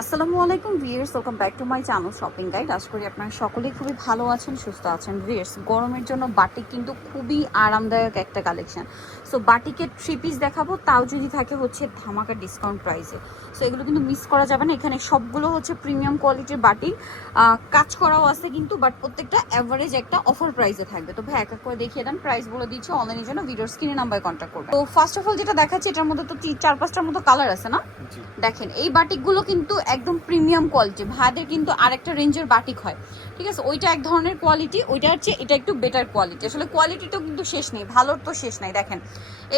আসসালামু আলাইকুম viewers welcome back to my channel shopping guide. আশা করি আপনারা সকলেই খুবই ভালো আছেন, সুস্থ আছেন। ভিয়ার্স গরমের জন্য বাটিক কিন্তু খুবই আরামদায়ক একটা কালেকশন সো বাটিকের থ্রি পিস দেখাবো, তাও যদি থাকে হচ্ছে ধামাকা ডিসকাউন্ট প্রাইসে সো এগুলো কিন্তু মিস করা যাবে না। এখানে সবগুলো হচ্ছে প্রিমিয়াম কোয়ালিটির বাটিক আহ, কাজ করাও আছে কিন্তু বাট প্রত্যেকটা অ্যাভারেজ একটা অফার প্রাইসে থাকবে। তো ভাই এক এক করে দেখিয়ে দেন প্রাইস বলে দিচ্ছি অনলাইনের জন্য ভিডিওর স্ক্রিনে নাম্বার কন্ট্যাক্ট করবেন। তো ফার্স্ট অফ অল যেটা দেখাচ্ছি এটার মধ্যে তো চার পাঁচটার মতো কালার আছে না? দেখেন এই বাটিকগুলো কিন্তু একদম প্রিমিয়াম কোয়ালিটি ভাইদের কিন্তু আরেকটা রেঞ্জের বাটিক হয়। ঠিক আছে? ওইটা এক ধরনের কোয়ালিটি ওইটা হচ্ছে এটা একটু বেটার কোয়ালিটি আসলে কোয়ালিটিটাও কিন্তু শেষ নেই ভালোর তো শেষ নাই। দেখেন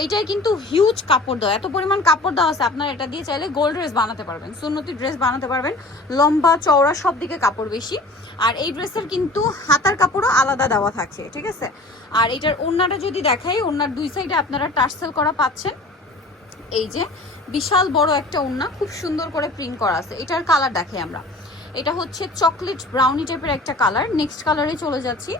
এইটাই কিন্তু হিউজ কাপড় দেওয়া এত পরিমাণ কাপড় দেওয়া আছে আপনার এটা দিয়ে চাইলে গোল্ড ড্রেস বানাতে পারবেন। সুন্নতি ড্রেস বানাতে পারবেন। লম্বা, চওড়া, সব দিকে কাপড় বেশি। আর এই ড্রেসের কিন্তু হাতার কাপড়ও আলাদা দেওয়া থাকে ঠিক আছে? আর এটার ওড়নাটা যদি দেখাই, ওড়নার দুই সাইডে আপনারা টার্সেল করা পাচ্ছেন। এই যে বিশাল বড় একটা ওড়না, খুব সুন্দর করে প্রিন্ট করা আছে। এটার কালার দেখে আমরা। এটা হচ্ছে চকলেট ব্রাউনি টাইপের একটা কালার নেক্সট কালারে চলে যাচ্ছি।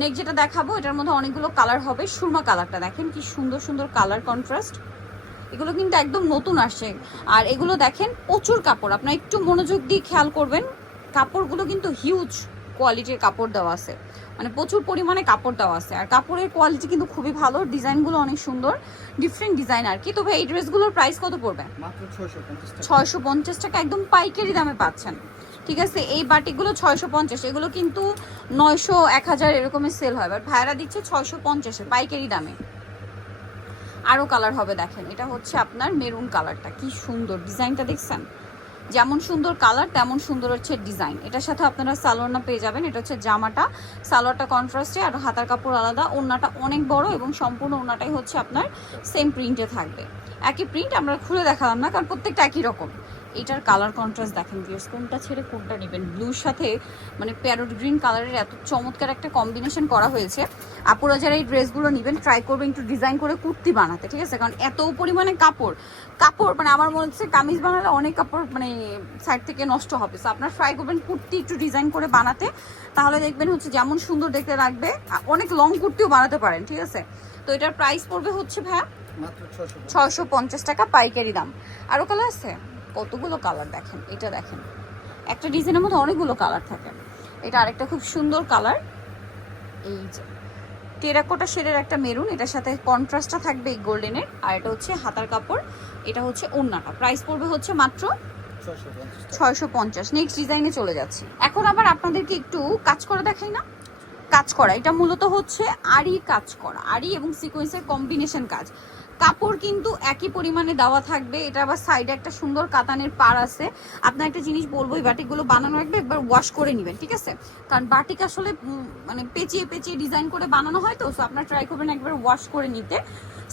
নেক্সট যেটা দেখাবো, এটার মধ্যে অনেকগুলো কালার হবে। সুরমা কালারটা দেখেন, কি সুন্দর সুন্দর কালার কন্ট্রাস্ট এগুলো কিন্তু একদম নতুন আসে আর এগুলো দেখেন প্রচুর কাপড়। আপনার একটু মনোযোগ দিয়ে খেয়াল করবেন কাপড়গুলো কিন্তু হিউজ কোয়ালিটির কাপড় দেওয়া আছে। মানে প্রচুর পরিমাণে কাপড় দেওয়া আছে। আর কাপড়ের কোয়ালিটি কিন্তু খুবই ভালো ডিজাইনগুলো অনেক সুন্দর ডিফারেন্ট ডিজাইন আর কি। তবে এই ড্রেসগুলোর প্রাইস কত পড়বে? ছয়শো পঞ্চাশ টাকা। একদম পাইকারি দামে পাচ্ছেন। ঠিক আছে এই বাটিকগুলো ছয়শো পঞ্চাশ এগুলো কিন্তু নয়শো এক হাজার এরকমের সেল হয়। বাট ভাইরা দিচ্ছে ছয়শো পঞ্চাশে পাইকারি দামে। আরও কালার হবে দেখেন। এটা হচ্ছে আপনার মেরুন কালারটা কি সুন্দর ডিজাইনটা দেখছেন? যেমন সুন্দর কালার তেমন সুন্দর হচ্ছে ডিজাইন এটার সাথে আপনারা সালোয়ারটা পেয়ে যাবেন। এটা হচ্ছে জামাটা। সালোয়ারটা কন্ট্রাস্টে আর হাতার কাপড় আলাদা। ওড়নাটা অনেক বড় এবং সম্পূর্ণ ওড়নাটাই হচ্ছে আপনার সেম প্রিন্টে থাকবে। একই প্রিন্ট আমরা খুলে দেখালাম না, কারণ প্রত্যেকটা একই রকম। এটার কালার কন্ট্রাস্ট দেখেন ভিউয়ার্স কোনটা ছেড়ে কোনটা নেবেন। ব্লুর সাথে মানে প্যারোট গ্রিন কালারের এত চমৎকার একটা কম্বিনেশন করা হয়েছে। আপুরা যারা এই ড্রেসগুলো নেবেন ট্রাই করবেন একটু ডিজাইন করে কুর্তি বানাতে ঠিক আছে? কারণ এত পরিমাণে কাপড় কাপড় মানে আমার মনে হচ্ছে কামিজ বানালে অনেক কাপড় মানে সাইড থেকে নষ্ট হবে। সো আপনার ট্রাই করবেন কুর্তি একটু ডিজাইন করে বানাতে। তাহলে দেখবেন হচ্ছে যেমন সুন্দর দেখতে লাগবে অনেক লং কুর্তিও বানাতে পারেন ঠিক আছে? তো এটার প্রাইস পড়বে হচ্ছে ভাইয়া ছয়শো ছয়শো পঞ্চাশ টাকা পাইকারি দাম। আরও কালার আছে? কতগুলো কালার দেখেন এটা দেখেন। একটা ডিজাইনের মধ্যে অনেকগুলো কালার থাকে। এটা আরেকটা খুব সুন্দর কালার এই যে। টেরাকোটা শেডের একটা মেরুন, এটার সাথে কন্ট্রাস্টটা থাকবে এই গোল্ডেনের আর এটা হচ্ছে হাতার কাপড়, এটা হচ্ছে ওন্নাটা। প্রাইস পড়বে হচ্ছে মাত্র ছয়শো পঞ্চাশ। নেক্সট ডিজাইনে চলে যাচ্ছি। এখন আবার আপনাদেরকে একটু কাজ করে দেখাই না? কাজ করা, এটা মূলত হচ্ছে আড়ি কাজ করা, আড়ি এবং সিকোয়েন্সের কম্বিনেশন কাজ। কাপড় কিন্তু একই পরিমাণে দেওয়া থাকবে। এটা আবার সাইডে একটা সুন্দর কাতানের পার আছে। আপনার একটা জিনিস বলব, এই বাটিকগুলো বানানো রাখবে, একবার ওয়াশ করে নেবেন, ঠিক আছে? কারণ বাটিক আসলে মানে পেঁচিয়ে পেঁচিয়ে ডিজাইন করে বানানো হয় তো সো আপনার ট্রাই করবেন একবার ওয়াশ করে নিতে।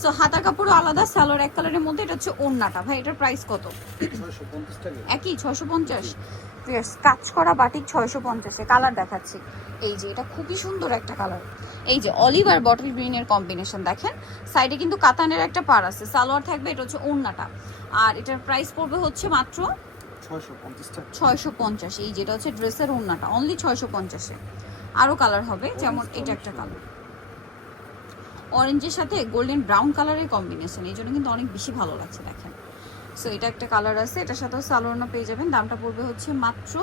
সো হাতা কাপড়ও আলাদা সালোয়ার এক কালারের মধ্যে এটা হচ্ছে ওড়নাটা। ভাই এটার প্রাইস কত? একই ছশো পঞ্চাশ? কাজ করা বাটিক ছয়শো পঞ্চাশে কালার দেখাচ্ছি। এই যে এটা খুবই সুন্দর একটা কালার এই যে অলিভ আর বটল গ্রিনের কম্বিনেশন দেখেন। সাইডে কিন্তু কাতানের একটা পার আছে। সালোয়ার থাকবে এটা হচ্ছে ওড়নাটা। আর এটার প্রাইস পড়বে হচ্ছে মাত্র ছয়শো পঞ্চাশ টাকা। ছয়শো পঞ্চাশ। এই যেটা হচ্ছে ড্রেসের ওড়নাটা। অনলি ছয়শো পঞ্চাশে আরও কালার হবে যেমন এটা একটা কালার অরেঞ্জের সাথে গোল্ডেন ব্রাউন কালারের কম্বিনেশন এই জন্য কিন্তু অনেক বেশি ভালো লাগছে দেখেন। সো এটা একটা কালার আছে, এটার সাথেও সালোয়ারনা পেয়ে যাবেন, দামটা পড়বে হচ্ছে মাত্র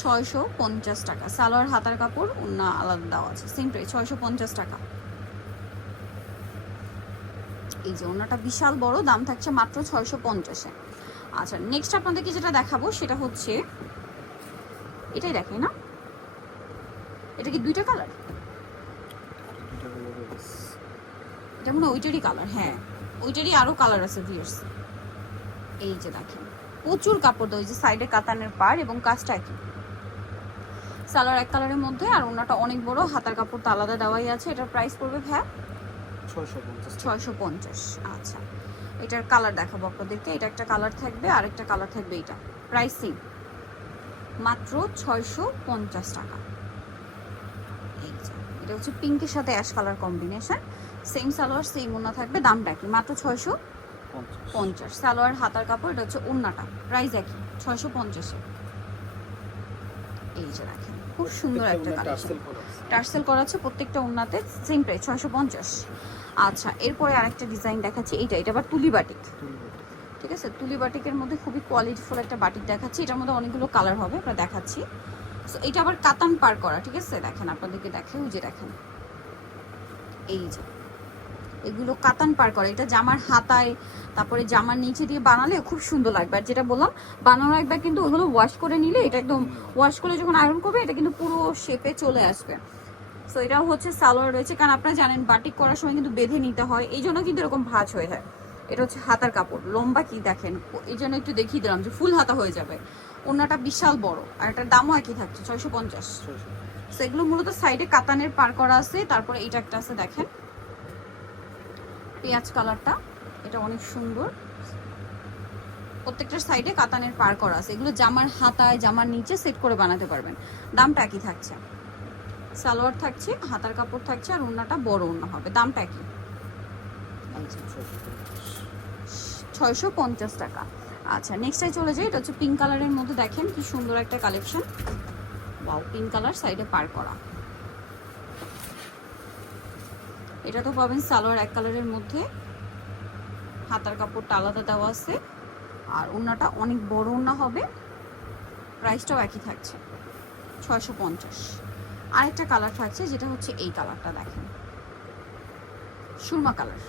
ছয়শো পঞ্চাশ টাকা। সালোয়ার, হাতার কাপড় অন্য আলাদা দেওয়া আছে সেম প্রাইস ছয়শো পঞ্চাশ টাকা। এই যে ওনাটা বিশাল বড়, দাম থাকছে মাত্র ছয়শো পঞ্চাশে। আচ্ছা নেক্সট আপনাদেরকে যেটা দেখাবো, সেটা হচ্ছে, এটাই দেখে না? এটা কি দুইটা কালার এটা মনে ওইটারই কালার হ্যাঁ। ওইটারই আরও কালার আছে ভিয়ার্স এই যে দেখেন প্রচুর কাপড় দেওয়া ওই যে সাইডে কাতানের পার এবং কাজটা একই। সালোয়ার এক কালারের মধ্যে আর ওনাটা অনেক বড় হাতার কাপড় তো আলাদা দেওয়াই আছে। এটার প্রাইস পড়বে ভ্যা ছয়শো পঞ্চাশ। আচ্ছা। এটার কালার দেখাবো আপনাদেরকে এটা একটা কালার থাকবে আর একটা কালার থাকবে এটা প্রাইসিং মাত্র ছয়শো পঞ্চাশ টাকা। এটা হচ্ছে পিঙ্কের সাথে ash colour combination. Same salwar same ওনা থাকবে দামটা কি মাত্র ছয়শো পঞ্চাশ। সালোয়ার হাতার কাপড় এটা হচ্ছে ওন্নাটা প্রাইস একই ছয়শো পঞ্চাশে। এই যে রাখেন খুব সুন্দর একটা কালেকশন। টার্সেল করা আছে। প্রত্যেকটা ওন্নাতে সেম প্রাইস ছয়শো পঞ্চাশ। আচ্ছা এরপরে আরেকটা ডিজাইন দেখাচ্ছি এইটা এটা আবার তুলি বাটিক। ঠিক আছে? তুলি বাটিকের মধ্যে খুবই কোয়ালিটিফুল একটা বাটিক দেখাচ্ছি। এটার মধ্যে অনেকগুলো কালার হবে আমরা দেখাচ্ছি। এটা আবার কাতান পার করা, ঠিক আছে? দেখেন, আপনাদেরকে দেখে যে দেখেন। এই যে, এগুলো কাতান পার করে। এটা জামার হাতায়, তারপরে জামার নিচে দিয়ে বানালে খুব সুন্দর লাগবে। আর যেটা বললাম বানানোর একবার কিন্তু ওগুলো ওয়াশ করে নিলে এটা একদম ওয়াশ করে যখন আয়রন করবে, এটা কিন্তু পুরো শেপে চলে আসবে। সো এটাও হচ্ছে সালোয়ার রয়েছে। কারণ আপনারা জানেন বাটিক করার সময় কিন্তু বেঁধে নিতে হয়। এই জন্য কিন্তু এরকম ভাঁজ হয়ে যায়। এটা হচ্ছে হাতার কাপড়। লম্বা কি দেখেন? এই জন্য একটু দেখিয়ে দিলাম যে ফুল হাতা হয়ে যাবে। ওনাটা বিশাল বড় আর এটার দামও একই থাকছে ছয়শো পঞ্চাশ। সেগুলো মূলত সাইডে কাতানের পার করা আছে তারপরে এটা একটা আছে দেখেন। পেঁয়াজ কালারটা এটা অনেক সুন্দর। প্রত্যেকটার সাইডে কাতানের পার করা আছে এগুলো জামার হাতায় জামার নিচে সেট করে বানাতে পারবেন। দামটা একই থাকছে। সালোয়ার থাকছে হাতার কাপড় থাকছে আর ওড়নাটা বড় ওড়না হবে দামটা একই। ছয়শো পঞ্চাশ টাকা। আচ্ছা নেক্সটে চলে যাই। এটা হচ্ছে পিঙ্ক কালারের মধ্যে দেখেন কি সুন্দর একটা কালেকশন ওয়াও পিঙ্ক কালার সাইডে পার করা। এটা তো পাবেন সালোয়ার এক কালারের মধ্যে। হাতার কাপড়টা আলাদা দেওয়া আছে। আর ওড়নাটা অনেক বড় ওড়না হবে। প্রাইসটাও একই থাকছে। ছয়শো পঞ্চাশ। আরেকটা কালার থাকছে, যেটা হচ্ছে এই কালারটা দেখেন। সুরমা কালার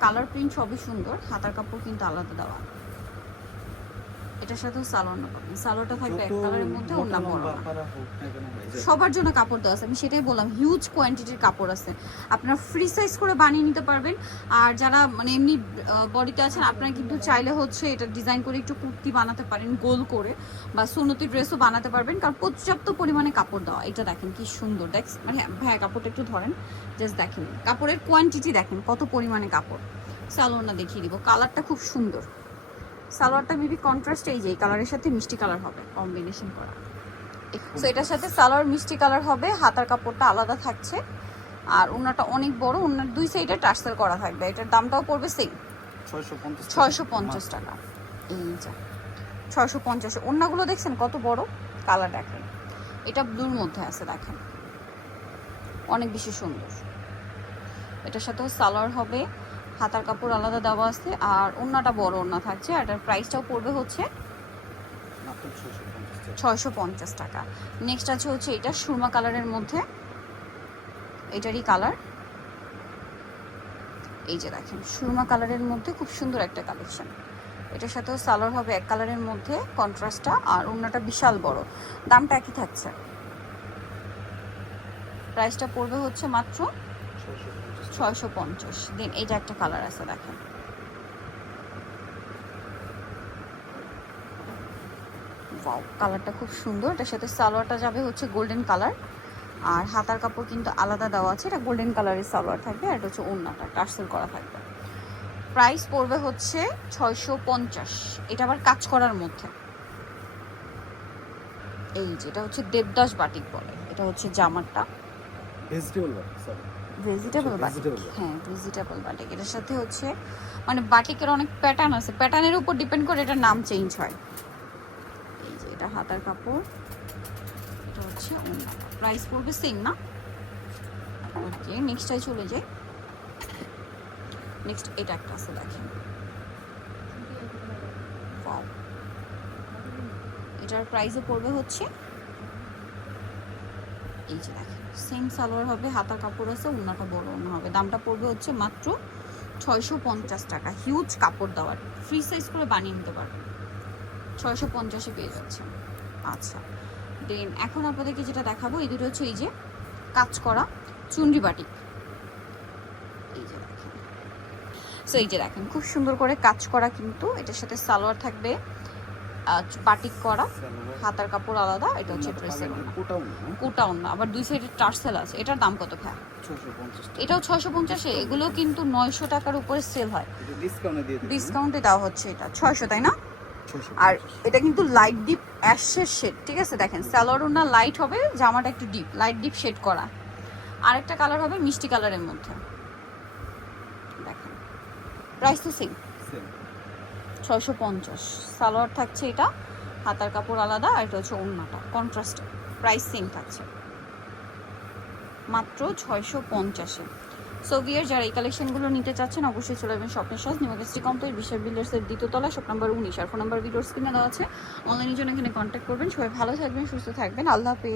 কালার প্রিন্ট সবই সুন্দর হাতার কাপড় কিন্তু আলাদা দেওয়া। এটার সাথেও সালোয়ার পাবেন সালোয়ারটা থাকবে এক কালারের মধ্যে ওড়না বড়। সবার জন্য কাপড় দেওয়া আছে আমি সেটাই বললাম হিউজ কোয়ান্টিটির কাপড় আছে। আপনারা ফ্রি সাইজ করে বানিয়ে নিতে পারবেন। আর যারা মানে এমনি বডিতে আছেন আপনারা কিন্তু চাইলে হচ্ছে এটা ডিজাইন করে একটু কুর্তি বানাতে পারেন গোল করে বা সুনতি ড্রেসও বানাতে পারবেন। কারণ পর্যাপ্ত পরিমাণে কাপড় দেওয়া এটা দেখেন কি সুন্দর। দেখ মানে হ্যাঁ, কাপড়টা একটু ধরেন জাস্ট দেখেন। কাপড়ের কোয়ান্টিটি দেখেন কত পরিমাণে কাপড়। সালোয়ারটা দেখিয়ে দিব কালারটা খুব সুন্দর। সালোয়ারটা মেবি কন্ট্রাস্ট এই যে এই কালারের সাথে মিষ্টি কালার হবে কম্বিনেশন করা। তো এটার সাথে সালোয়ার মিষ্টি কালার হবে হাতার কাপড়টা আলাদা থাকছে। আর ওনাটা অনেক বড় ওনার দুই সাইডে টার্সেল করা থাকবে এটার দামটাও পড়বে সেম। ছয়শো পঞ্চাশ টাকা। এই যা ছয়শো পঞ্চাশ। ওনাগুলো দেখছেন কত বড়? কালার দেখেন। এটা ব্লুর মধ্যে আছে দেখেন। অনেক বেশি সুন্দর। এটার সাথেও সালোয়ার হবে হাতার কাপড় আলাদা দেওয়া আছে, আর ওন্নাটা বড় ওন্না থাকছে, আর এটার প্রাইসটাও পড়বে হচ্ছে ছয়শো পঞ্চাশ টাকা। নেক্সট আছে হচ্ছে এটা সুরমা কালারের মধ্যে, এটারই কালার এই যে দেখেন, সুরমা কালারের মধ্যে খুব সুন্দর একটা কালেকশন এটার সাথেও সালোয়ার হবে এক কালারের মধ্যে কন্ট্রাস্টটা আর ওড়নাটা বিশাল বড়। দামটা একই থাকছে। প্রাইসটা পড়বে হচ্ছে মাত্র ছয়শো পঞ্চাশ। দেন এইটা একটা কালার আছে, দেখেন। ওয়াও কালারটা খুব সুন্দর। এটার সাথে সালোয়ারটা যাবে হচ্ছে গোল্ডেন কালার আর হাতার কাপড় কিন্তু আলাদা দেওয়া আছে। এটা গোল্ডেন কালারের সালোয়ার থাকবে আর এটা হচ্ছে ওড়নাটা, টার্সেল করা থাকবে। প্রাইস পড়বে হচ্ছে ছয়শো পঞ্চাশ। এটা আবার কাজ করার মধ্যে। এই যে, এটা হচ্ছে দেবদাস বাটিক বলে। এটা হচ্ছে জামারটা ভেজিটেবল সরি ভেজিটেবল আচ্ছা, বাটিক। হ্যাঁ ভেজিটেবল বাটিক। এটার সাথে হচ্ছে মানে বাটিকের অনেক প্যাটার্ন আছে। প্যাটার্নের উপর ডিপেন্ড করে এটার নাম চেঞ্জ হয়। এই যে এটা হাতার কাপড় এটা হচ্ছে প্রাইস পড়বে সেম না? ওকে নেক্সটটাই চলে যাই। নেক্সট এটা একটা আছে দেখেন. এটার প্রাইসও পড়বে হচ্ছে এই যে দেখেন সেম সালোয়ার হবে, হাতার কাপড় আছে ওনাটা বড় ওনা হবে। দামটা পড়বে হচ্ছে মাত্র ছয়শো পঞ্চাশ টাকা। হিউজ কাপড় দেওয়ার ফ্রি সাইজ করে বানিয়ে নিতে পারবেন। ছয়শো পঞ্চাশে পেয়ে যাচ্ছে আচ্ছা দেন এখন আপনাদেরকে যেটা দেখাবো, এই দুটো হচ্ছে এই যে কাজ করা চুনরি বাটিক। এই যে দেখেন। সো এই যে দেখেন, খুব সুন্দর করে কাজ করা কিন্তু এটার সাথে সালোয়ার থাকবে। বাটিক করা হাতার কাপড় আলাদা এটা হচ্ছে ড্রেসের কোটাও না, হ্যাঁ? আবার দুই সাইডে টার্সেল আছে। এটার দাম কত ভাই। এটাও ছয়শো পঞ্চাশে এগুলো কিন্তু নয়শো টাকার উপরে সেল হয়। ডিসকাউন্টে ডিসকাউন্টে দেওয়া হচ্ছে এটা ছয়শো তাই না? হ্যাঁ? আর এটা কিন্তু লাইট ডিপ অ্যাশের শেড ঠিক আছে? দেখেন স্যালোয়ার না লাইট হবে জামাটা একটু ডিপ লাইট ডিপ শেড করা। আরেকটা কালার হবে মিষ্টি কালারের মধ্যে। দেখেন প্রাইস তো সেম. ছয়শো পঞ্চাশ। সালোয়ার থাকছে এটা, হাতার কাপড় আলাদা আর এটা হচ্ছে ওড়নাটা কন্ট্রাস্ট প্রাইস সেম থাকছে। মাত্র ছয়শো পঞ্চাশে। সো যারা এই কালেকশনগুলো নিতে চাচ্ছেন, অবশ্যই চলে যাবেন স্বপ্নের সাজ নিমাগেস্টি কমপ্লিট বিশাল বিল্ডার্সের দ্বিতীয়তলা শপ নাম্বার উনিশ। আর ফোন নাম্বার ভিডিওর স্ক্রিনে দেওয়া আছে। অনলাইনের জন্য এখানে কন্ট্যাক্ট করবেন। সবাই ভালো থাকবেন, সুস্থ থাকবেন। আল্লাহ হাফেজ।